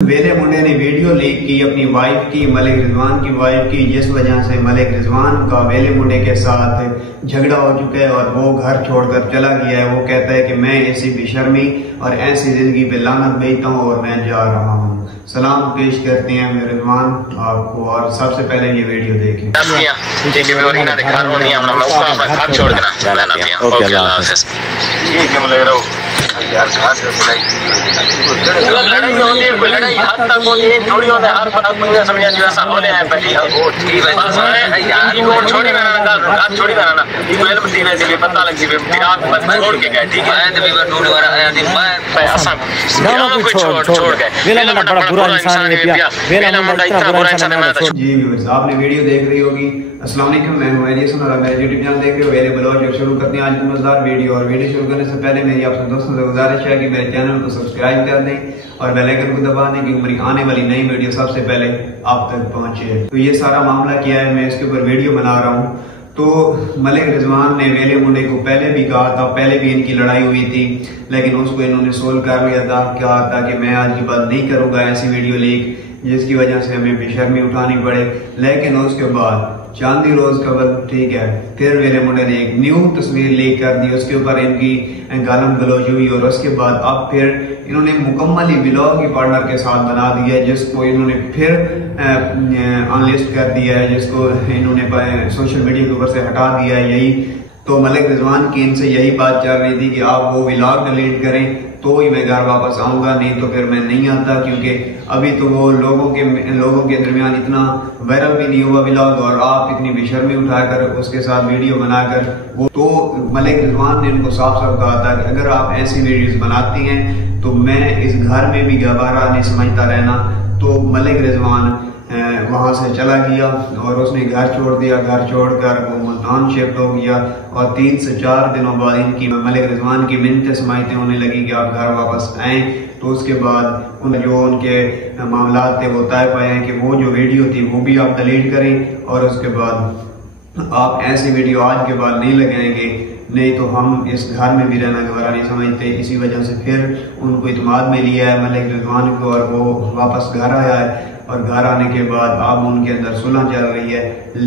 वेले मुंडे ने video leak की अपनी वाइफ की, मलिक रिजवान की वाइफ की, जिस वजह से मलिक रिजवान का वेले मुंडे के साथ झगड़ा हो चुका है और वो घर छोड़कर चला गया है। वो कहता है कि मैं ऐसी बेशर्मी और ऐसी जिंदगी पे लानत भेजता हूँ और मैं जा रहा हूँ। सलाम पेश करते हैं मेरे रिजवान आपको, और सबसे पहले ये वीडियो देखें। जी आपने वीडियो देख रही होगी। अस्सलाम वालेकुम, मैं हूं मेरे यूट्यूब चैनल देख रहे हो वेले ब्लॉग। और शुरू करते हैं आज की मजेदार वीडियो। और वीडियो शुरू करने से पहले मेरी आपसे दोस्तों से गुजारिश है कि मेरे चैनल को सब्सक्राइब कर दें और बेल आइकन को दबा दें, क्योंकि मेरी आने वाली नई वीडियो सबसे पहले आप तक पहुंचे। तो ये सारा मामला क्या है, मैं इसके ऊपर वीडियो बना रहा हूँ। तो मलिक रिजवान ने वेले मुंडे को पहले भी कहा था, पहले भी इनकी लड़ाई हुई थी, लेकिन उसको इन्होंने सोल्व कर लिया था। क्या था कि मैं आज की बात नहीं करूंगा ऐसी वीडियो लीक जिसकी वजह से हमें बेशर्मी उठानी पड़े। लेकिन उसके बाद चांदी रोज कबल, ठीक है, फिर वेले मुंडे ने एक न्यू तस्वीर लीक कर दी, उसके ऊपर इनकी गालम गलौज हुई। और उसके बाद अब फिर इन्होंने मुकम्मल ही ब्लॉग की पार्टनर के साथ बना दिया है, जिसको इन्होंने फिर अनलिस्ट कर दिया है, जिसको इन्होंने सोशल मीडिया के ऊपर से हटा दिया है। यही तो मलिक रिजवान की इनसे यही बात चल रही थी कि आप वो व्लॉग डिलीट करें तो ही मैं घर वापस आऊंगा, नहीं तो फिर मैं नहीं आता, क्योंकि अभी तो वो लोगों के दरमियान इतना वायरल भी नहीं हुआ व्लॉग, और आप इतनी बेशर्मी उठाकर उसके साथ वीडियो बनाकर वो। तो मलिक रिजवान ने इनको साफ साफ कहा था कि अगर आप ऐसी वीडियोस बनाती हैं तो मैं इस घर में भी गवारा नहीं समझता रहना। तो मलिक रिजवान वहां से चला गया और उसने घर छोड़ दिया। घर छोड़कर वो मुल्तान शिफ्ट हो गया और 3 से 4 दिनों बाद इनकी मलिक रिजवान की मिन्नतें समाइतें होने लगी कि आप घर वापस आए। तो उसके बाद जो उनके मामला थे वो तय पाए हैं कि वो जो वीडियो थी वो भी आप डिलीट करें, और उसके बाद आप ऐसी वीडियो आज के बाद नहीं लगाएंगे, नहीं तो हम इस घर में भी रहना गवारा नहीं समझते। इसी वजह से फिर उनको इत्मीनान में लिया है मलिक रिजवान को, और वो वापस घर आया है। और घर आने के बाद अब उनके अंदर सुलह चल रही है।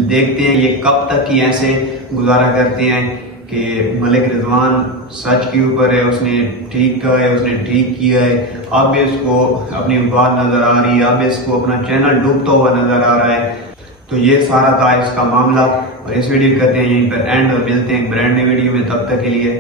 देखते हैं ये कब तक ही ऐसे गुजारा करते हैं कि मलिक रिजवान सच के ऊपर है, उसने ठीक कहा है, उसने ठीक किया है। अब इसको अपनी बात नजर आ रही है, अब इसको अपना चैनल डूबता हुआ नजर आ रहा है। तो ये सारा था इसका मामला, और इस वीडियो करते हैं यहीं पर एंड और मिलते हैं एक ब्रांड न्यू वीडियो में। तब तक के लिए